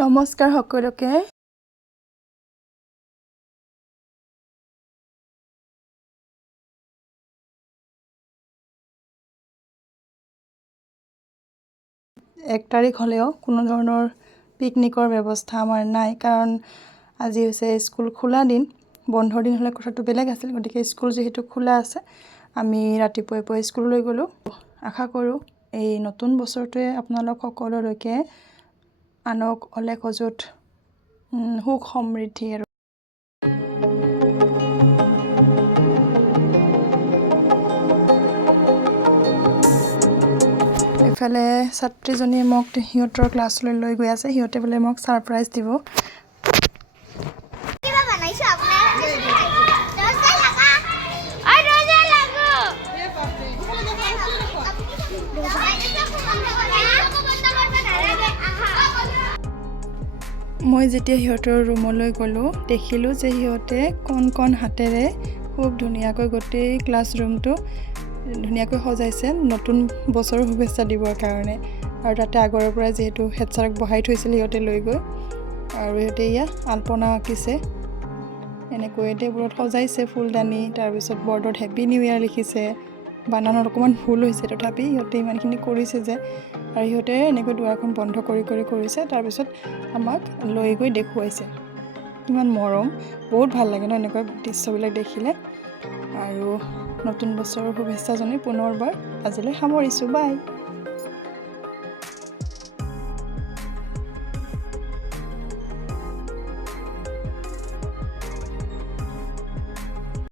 নমস্কাৰ সকলোকে। এক তাৰিখ হ'লেও কোনো ধৰণৰ পিকনিকৰ ব্যৱস্থা আমাৰ নাই, কাৰণ আজি হৈছে স্কুল খোলা দিন। বন্ধৰ দিন হ'লে কথাটো বেলেগ আছিল, গতিকে স্কুল যিহেতু খোলা আছে আমি ৰাতিপুৱাই স্কুললৈ গ'লোঁ। আশা কৰোঁ এই নতুন বছৰটোৱে আপোনালোক সকলোলৈকে আনক অলেখ অযুত সুখ সমৃদ্ধি আৰু এইফালে ছাত্ৰীজনীয়ে মোক সিহঁতৰ ক্লাছলৈ লৈ গৈ আছে। সিহঁতে বোলে মোক ছাৰপ্ৰাইজ দিব। মই যেতিয়া সিহঁতৰ ৰুমলৈ গ'লোঁ, দেখিলোঁ যে সিহঁতে কণ হাতেৰে খুব ধুনীয়াকৈ গোটেই ক্লাছৰুমটো ধুনীয়াকৈ সজাইছে নতুন বছৰৰ শুভেচ্ছা দিবৰ কাৰণে। আৰু তাতে আগৰৰ পৰা যিহেতু হেড ছাৰক বহাই থৈছিল সিহঁতে লৈ গৈ, আৰু সিহঁতে এয়া আল্পনা আঁকিছে। এনেকৈ টেবুলত সজাইছে ফুলদানি, তাৰপিছত বৰ্ডত হেপী নিউ ইয়াৰ লিখিছে। বানানত অকণমান ভুল হৈছে, তথাপি সিহঁতে ইমানখিনি কৰিছে যে, আৰু সিহঁতে এনেকৈ দুৱাৰখন বন্ধ কৰি কৰিছে। তাৰপিছত আমাক লৈ গৈ দেখুৱাইছে। কিমান মৰম, বহুত ভাল লাগে ন এনেকুৱা দৃশ্যবিলাক দেখিলে। আৰু নতুন বছৰৰ শুভেচ্ছা জনাই পুনৰবাৰ আজিলৈ সামৰিছোঁ। বাই।